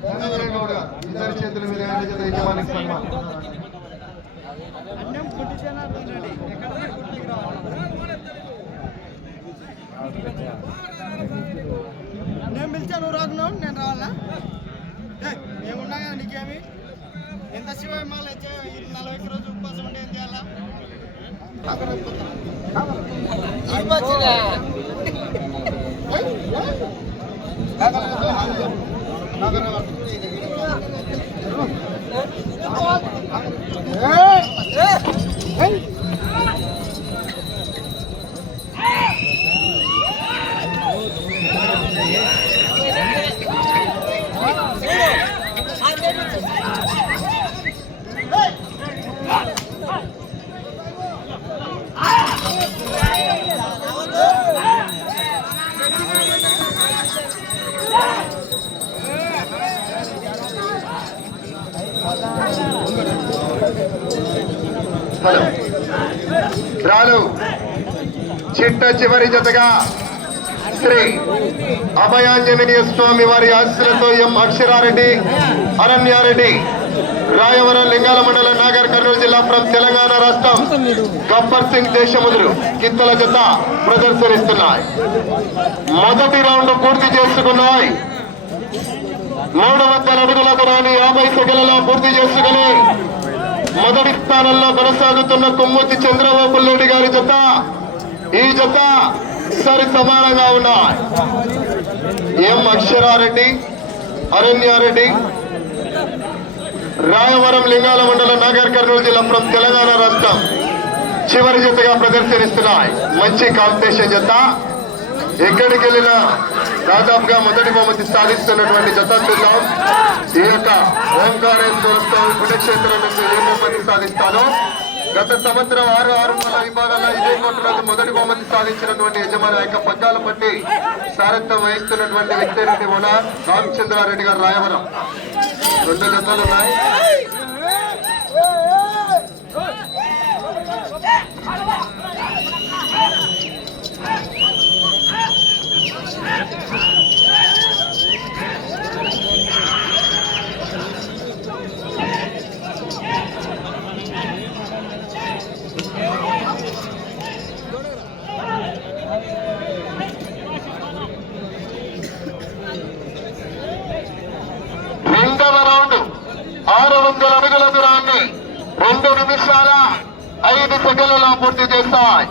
ఇద్దరు చేతుల మీద యజమానికి సన్మానం. నేను పిలిచాను నువ్వు రాదు, నేను రావాలా? ఏమున్నా కదా నీకేమి? ఎంత శివమాల 40 రోజు ఉపవాసం ఉంటే ఏం చేయాలా? రాలు చిట్ట చివరి జతగా శ్రీ అభయాంజనేయ స్వామి వారి ఆశీస్సులతో ఎం అక్షరారెడ్డి, అరణ్యారెడ్డి, రాయవరం, లింగాల మండలం, నాగర్ కర్నూలు జిల్లా, తెలంగాణ రాష్ట్రం, గబ్బర్ సింగ్ దేశముద్రు కిత్తల జత ప్రదర్శనిస్తున్నాయి. మొదటి రౌండ్ పూర్తి చేసుకున్నాయి. 300 అడుగుల దూరాన్ని 50 సెకన్లలో పూర్తి చేసుకుని మొదటి స్థానంలో కొనసాగుతున్న కొమ్మూతి చంద్రబాబు రెడ్డి గారి జత. ఈ జత సరి సమానంగా ఉన్నాయి. ఎం అక్షరారెడ్డి, అరణ్యారెడ్డి, రాయవరం, లింగాల మండలం, నాగర్ కర్నూలు జిల్లా, తెలంగాణ రాష్ట్రం చివరి జతగా ప్రదర్శనిస్తున్నాయి. మంచి కాంపిటీషన్ జత. ఎక్కడికి వెళ్ళినా దాదాపుగా మొదటి బహుమతి సాధిస్తున్నటువంటి జత చూద్దాం. ఈ యొక్క ఓంకారేశ్వర స్వామి పుణ్యక్షేత్రం నుంచి ఏ బహుమతి సాధిస్తానో. గత సంవత్సరం 6 విభాగాల్లో ఇదే కోర్టులకు మొదటి బహుమతి సాధించినటువంటి యజమాని యొక్క పగ్గాల పట్టి సారథ్యం వహిస్తున్నటువంటి వ్యక్తి రెడ్డి ఓనర్ రామచంద్రారెడ్డి గారు, రాయవరం. 2 జతలు ఉన్నాయి. రెండవ రౌండ్ 600 అడుగుల దూరాన్ని 2 నిమిషాల 5 సెకన్లలో పూర్తి చేస్తాయి.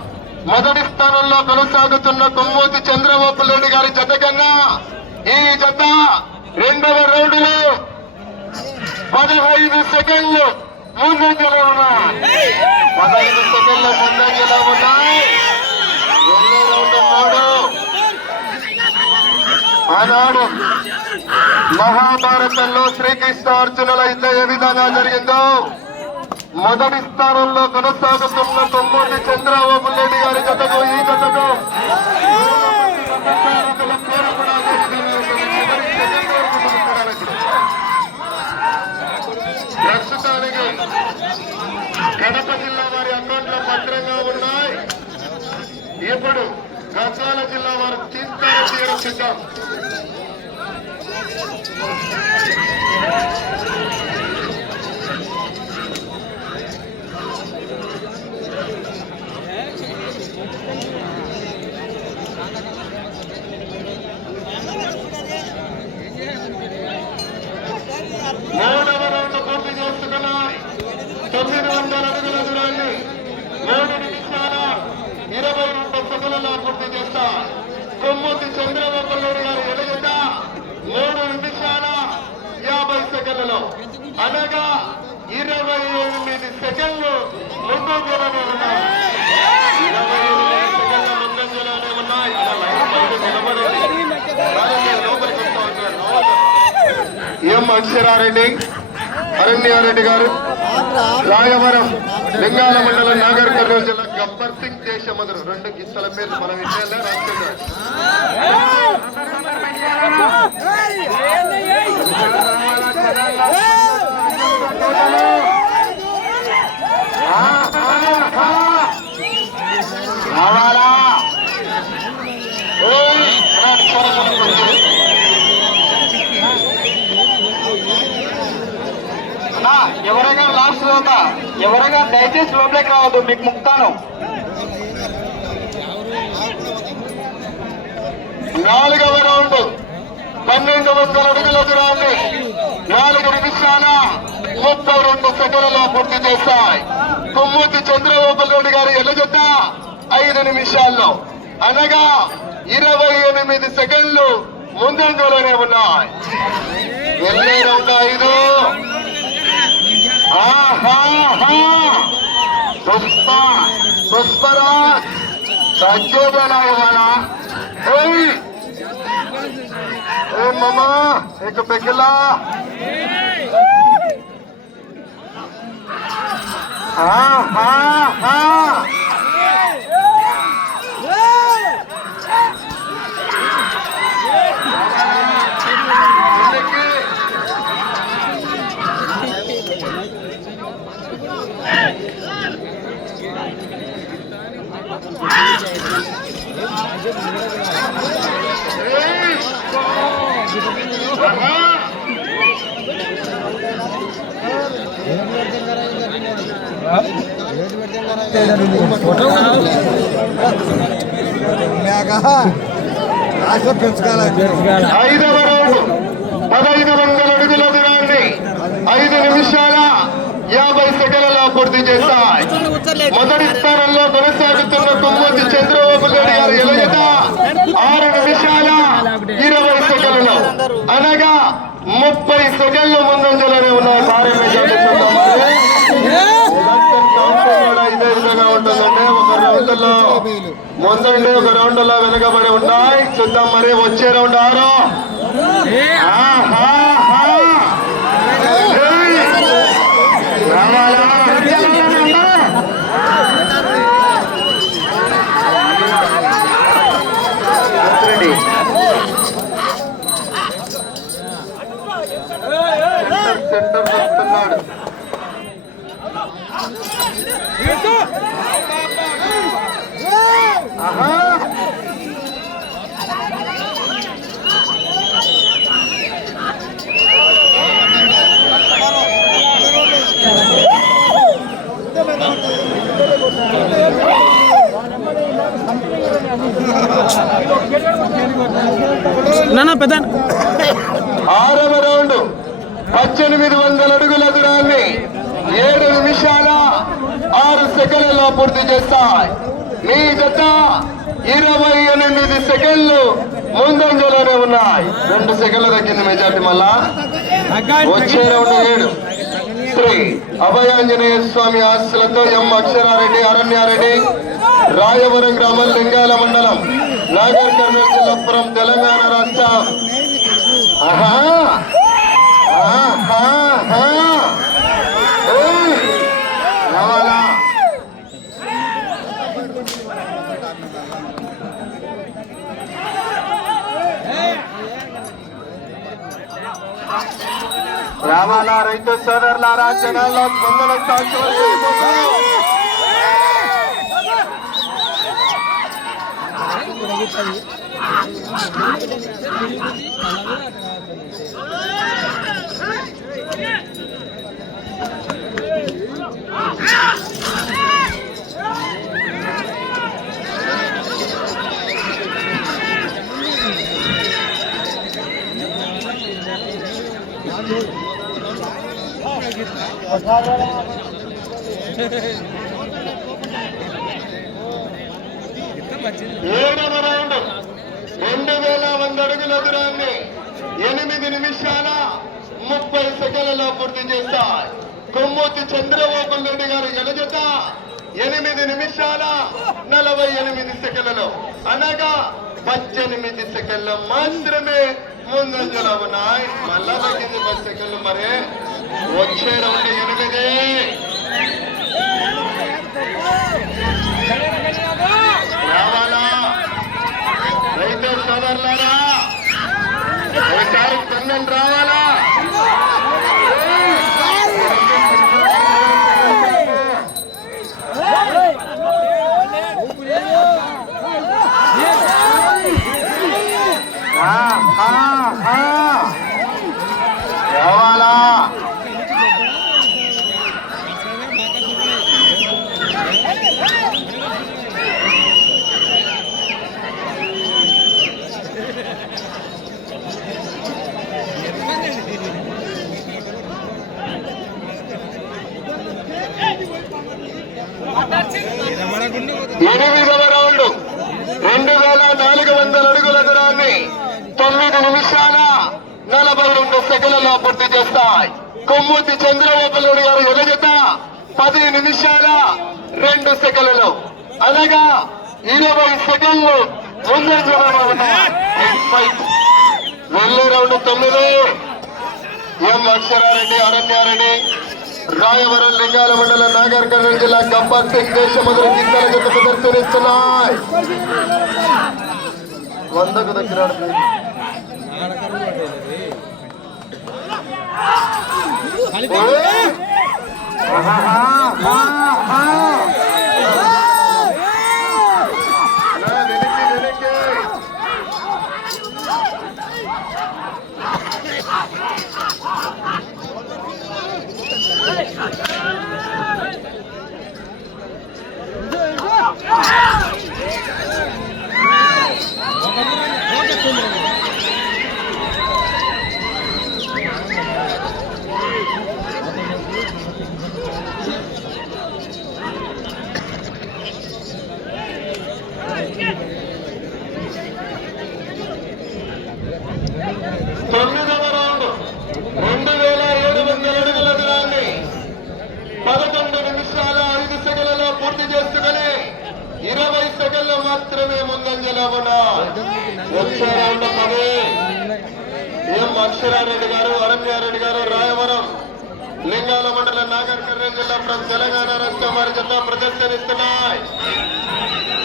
మొదటి స్థానంలో కొనసాగుతున్న కొమ్మూతి చంద్రబాబు రెడ్డి గారి జత కన్నా ఈ జత రెండవ రౌండ్ లో 15 సెకండ్లు ముందంజలో ఉన్నాయి. 15 సెకండ్ల ముందంజలో ఉన్నాయి. రెండో రౌండ్ 3. ఆనాడు మహాభారతంలో శ్రీకృష్ణ అర్జునుల యుద్ధం ఏ విధంగా జరిగిందో మొదటి స్థానంలో కొనసాగుతున్న కొమ్మూతి చంద్రబాబు రెడ్డి గారి జతకు ఈ జతకు ప్రస్తుతానికి కడప జిల్లా వారి అకౌంట్లో భద్రంగా ఉన్నాయి. ఇప్పుడు గద్వాల జిల్లా వారు తీర్థం సిద్ధం. మూడవ రౌండ్ పూర్తి చేసుకున్నాయి. 900 అడుగుల దూరాన్ని 3 నిమిషాల 22 సెకన్లలో పూర్తి చేస్తా. కొమ్మూతి చంద్రబాబు రెడ్డి గారు ఎదుగుత 3 నిమిషాల 50 సెకన్లలో, అనగా 28 సెకన్లు ముందంజలోనే ఉన్నాయి. 28 సెకన్ల ముందంజలోనే ఉన్నాయి. ఎం అక్షరారెడ్డి, అరణ్యారెడ్డి గారు, రాయవరం, లింగాల మండలం, నాగర్ కర్నూలు జిల్లా, గబ్బర్ సింగ్ దేశముద్రు 2 గిత్తల పేర్లు మన విషయాల్లో రాస్తున్నారు. తర్వాత ఎవరైనా దయచేసి లోపలికి రావద్దు, మీకు ముక్తాను. 4వ రౌండ్ 1200 అడుగుల దూరాన్ని 4 నిమిషాల 32 సెకండ్లలో పూర్తి చేస్తాయి. కొమ్మూతి చంద్రబాబు రెడ్డి గారి ఎల్లజొత్త 5 నిమిషాల్లో, అనగా 28 సెకండ్లు ముందంజలోనే ఉన్నాయి. వెళ్ళే రౌండ్ 5. పుష్పరాజ్ సజ్జోదలా ఇవాళ మామా एक పెగిలా ఐదవ రౌండ్ 1500 అడుగుల దూరాన్ని 5 నిమిషాల 50 సెకండ్లలో పూర్తి చేస్తాయి. మొదటి స్థానంలో కొనసాగుతున్న కొమ్మూతి చంద్రబాబు రెడ్డి గారి ఎలజత 6 నిమిషాల 20 సెకండ్లు, అనగా 30 సెకండ్లు ముందంజలోనే ఉన్నాయి. భారీ మెజార్టీ ఇదే విధంగా ఉంటుందంటే ఒక రౌండ్ లో ముందండి, ఒక రౌండ్ లో వెనుకబడి ఉన్నాయి. చూద్దాం మరి వచ్చే రౌండ్ 6. సెంటర్ వస్తున్నాడు. పెద్ద 6వ రౌండ్ 1800 అడుగుల దూరాన్ని 7 నిమిషాల 6 సెకండ్లలో పూర్తి చేస్తాయి. మీ జత 28 సెకండ్లు ముందంజలోనే ఉన్నాయి. 2 సెకండ్లు తగ్గింది మెజార్టీ. మళ్ళా వచ్చే రౌండ్ 7. శ్రీ అభయాంజనేయ స్వామి ఆశలతో ఎం అక్షరారెడ్డి, అరణ్యారెడ్డి, రాయవరం గ్రామం, లింగాల మండలం, నాగర్ కర్నూలు జిల్లా, తెలంగాణ రాష్ట్రం. రావాలా రైతు సోదరులారా, జనాల్లో స్పందన ఏడవ రౌండ్ 2100 అడుగుల దూరాన్ని 8 నిమిషాల 30 సెకండ్లలో పూర్తి చేస్తాయి. కొమ్మూతి చంద్రబాబు రెడ్డి గారు ఎలజత 8 నిమిషాల 48 సెకండ్లలో, అనగా 18 సెకండ్లు మాత్రమే ముందంజలో ఉన్నాయి. మళ్ళా తగ్గింది 10 సెకండ్లు. మరి వచ్చే రౌండ్ 8. రావాలా రైతు సోదరులారా, ఒకసారి పన్నెండు రావాలా. రావాలా 8వ రౌండ్ 2400 అడుగుల దూరాన్ని 9 నిమిషాల 42 సెకండ్లలో పూర్తి చేస్తాయి. కొమ్ముతి చంద్రబాబు గారు ఎదుగుత 10 నిమిషాల 2 సెకండ్లలో అనగా 20 సెకండ్లు ముందంజలో ఉన్నాయి. వెళ్ళే రౌండ్ 9 ఎం అక్షరారెడ్డి, అరణ్యారెడ్డి, రాయవరం, లింగాల మండలం, నాగర్ కర్నూలు జిల్లా, గబ్బర్ సింగ్ దేశముద్రు గింతల జత ప్రదర్శనిస్తున్నాయి. 100కు దగ్గర మాత్రమే ముందంజలో ఉన్నాయి. వచ్చే రౌండ్ 10 ఎం అక్షరారెడ్డి గారు, అరణ్యారెడ్డి గారు, రాయవరం, లింగాల మండలం, నాగర్ కర్నూలు జిల్లా, తెలంగాణ రాష్ట్రం వారి జత ప్రదర్శనిస్తున్నాయి.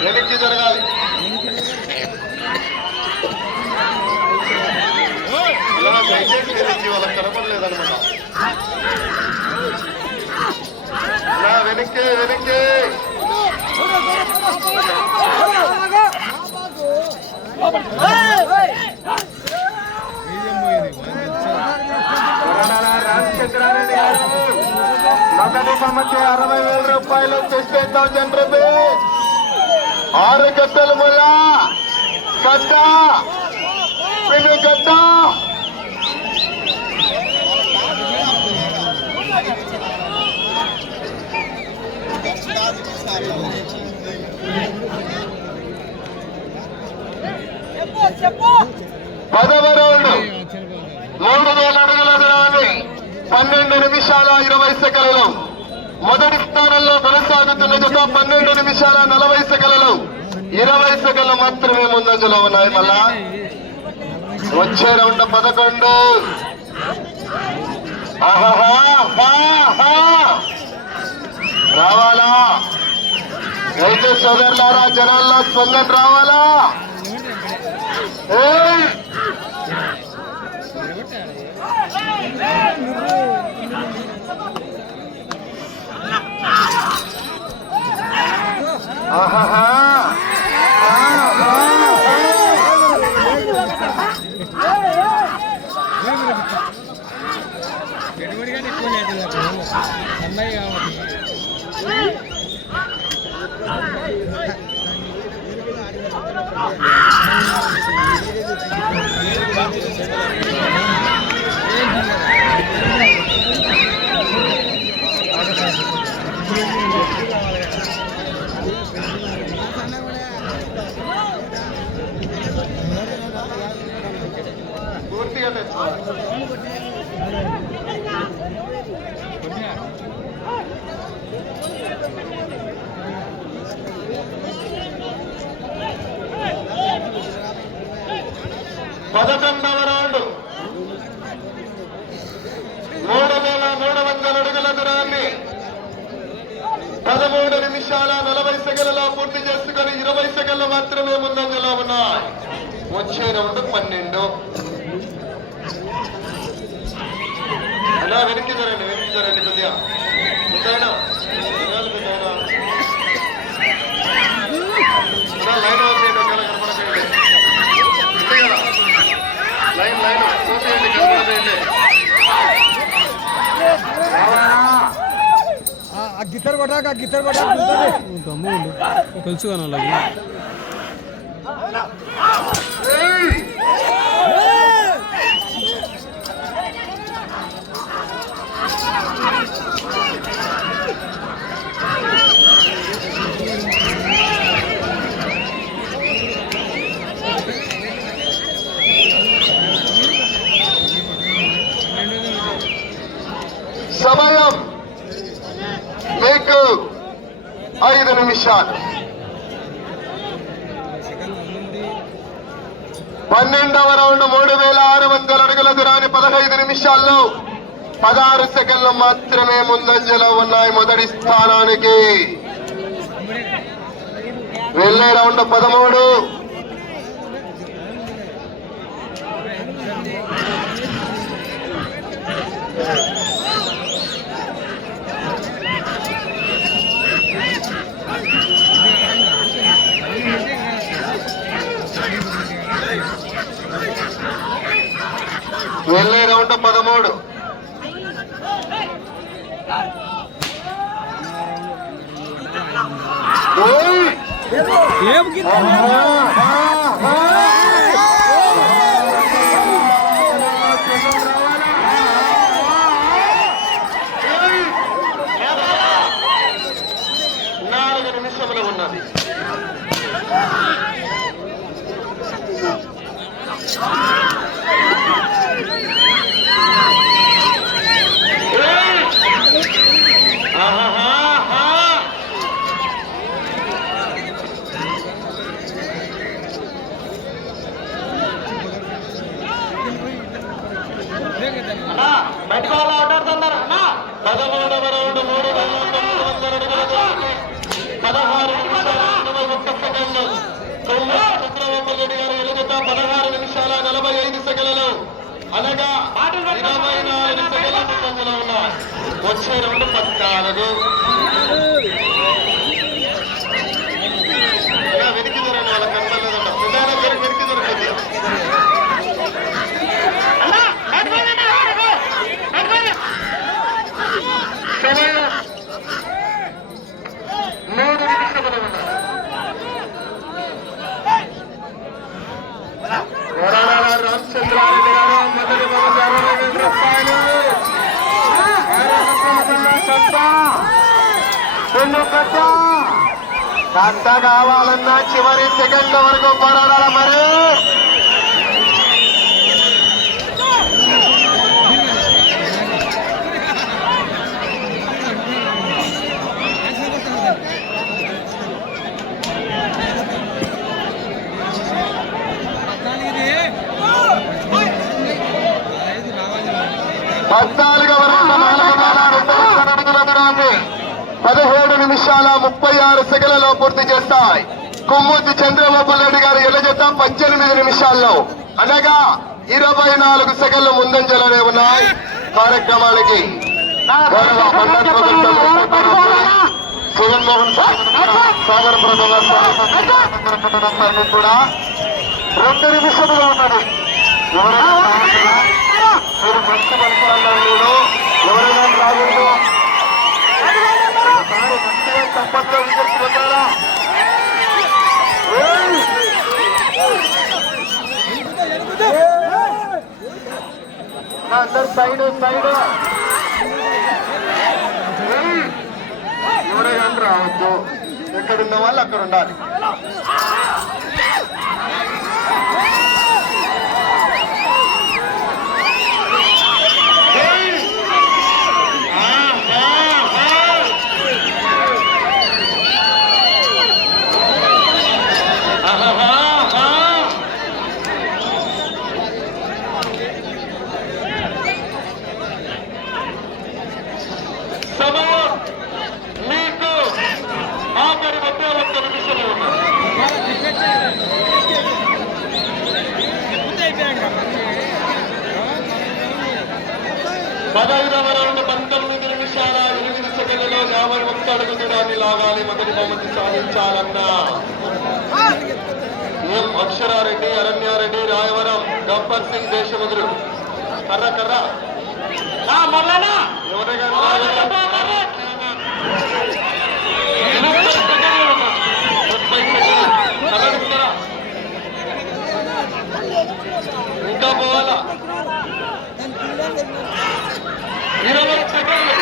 వెనక్కి జరగాలి. దయచేసి వాళ్ళకి కనపడలేదన్నమాట. వెనక్కి వెనక్కి రామచంద్రారెడ్డి గారు మొదటి బొమ్మకి 60,000 రూపాయలు, 60,000 రూపీస్. 6 గద్దలు ముళ్ళ గద్ద పిల్లి గద్ద. పదవ రౌండ్ 3000 అడుగుల దూరాన్ని 12 నిమిషాల 20 సెకండ్లలో మొదటి స్థానంలో కొనసాగుతున్న జత 12 నిమిషాల 40 సెకండ్లలో 20 సెకండ్లు మాత్రమే ముందంజలో ఉన్నాయి. మళ్ళా వచ్చే రౌండ్ 11. రావాలా రైతు సోదరులారా, జనాల్లో స్పందన రావాలా. పెట్టుబడిగా ఎక్కువ లేదు అమ్మాయి కాబట్టి పూర్తిగా పదకొండవ రౌండ్ 3300 అడుగుల దూరాన్ని 13 నిమిషాల 40 సెకండ్లలో పూర్తి చేసుకుని 20 సెకండ్లు మాత్రమే ముందంజలో ఉన్నాయి. వచ్చే రౌండ్ 12. అలా వెనక్కి జరండి కొద్దిగా. లైన్ కనపడకండి. లైన్ చూసేయండి, కనపడకండి. గిత్తర్ కొట్టాక తెలుసు కానీ అలాగే నిమిషాలు. 12వ రౌండ్ 3600 అడుగుల దూరాన్ని 15 నిమిషాల్లో 16 సెకండ్లు మాత్రమే ముందంజలో ఉన్నాయి మొదటి స్థానానికి. వెళ్ళే రౌండ్ 13. వెళ్ళే రౌండ్ 13. నాలుగు నిమిషములు ఉన్నది. బయటకు వాళ్ళు ఆటాడుతున్నారు అన్న. 13వ రౌండ్ 3900 అడుగుల దూరాన్ని 16 నిమిషాల 21 సెకండ్లు. చంద్రబాబు రెడ్డి గారు ఎలుగుత 16 నిమిషాల 45 సెకండ్లు, అనగా 24 సెకండ్ల ముందంజలో ఉన్నాయి. వచ్చే రౌండ్ 14. వెనక్కి దూరండి, వాళ్ళ కనపడలేదన్న. వెనక్కి దొరుకుతుంది. మూడు నిమిషములు ఉన్నాయి. రామచంద్రారెడ్డి గారు మొదటి బహుమతి 60,000 రూపాయలు. కంట కావాలన్నా చివరి సెకండ్ల వరకు పోరాడాల. మరి పద్నాలుగవ రౌండ్ 4,200 అడుగుల దూరాన్ని 17 నిమిషాల 36 సెకండ్లలో పూర్తి చేస్తాయి. కుమ్మూతి చంద్రబాబు రెడ్డి గారు ఎల్లజత 18 నిమిషాల్లో, అనగా 24 సెకండ్లు ముందంజలోనే ఉన్నాయి. కార్యక్రమానికి జగన్మోహన్ సాగర్ బ్రదర్స్ కూడా 2 నిమిషములు ఉన్నది. మీరు మంచి పరిసరాల్లో ఎవరైనా రాగలరు తప్పట్లో విజయం పొందారా? అందరు సైడ్ ఎవరైనా రావద్దు. ఎక్కడున్న వాళ్ళు అక్కడ ఉండాలి. పదహైదవ రౌండ్ 19 నిమిషాల 8 సెకండ్లలో 51 అడుగు దూరాన్ని లాగాలి. మొదటి బహుమతి సాధించాలన్నా ఎం అక్షరారెడ్డి, అరణ్యారెడ్డి, రాయవరం, గబ్బర్ సింగ్, దేశముద్రు. కర్ర ఎవరైనా ఇంకా పోవాలా? 20 సెకండ్లు.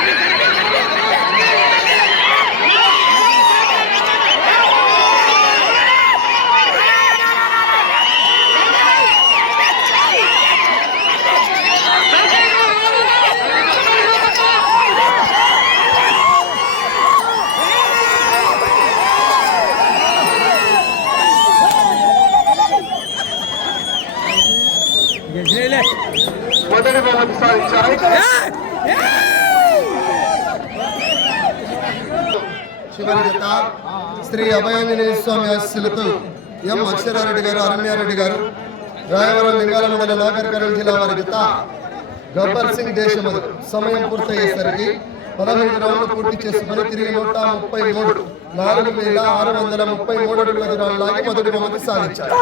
మొదటి బహుమతి సాధించారు. చివరి జత శ్రీ అభయాంజనేయ స్వామి ఆశీస్సులతో ఎం అక్షరారెడ్డి గారు, అరణ్యారెడ్డి గారు, రాయవరం లింగాల మండల నాగర్ కర్నూలు జిల్లా వారి జత గబ్బర్ సింగ్ దేశములు. సమయం పూర్తయ్యేసరికి 15 రౌండ్లు పూర్తి చేసుకుని తిరిగి 133 4,633 అడుగుల దూరాలు లాగి మొదటి బహుమతి సాధించారు.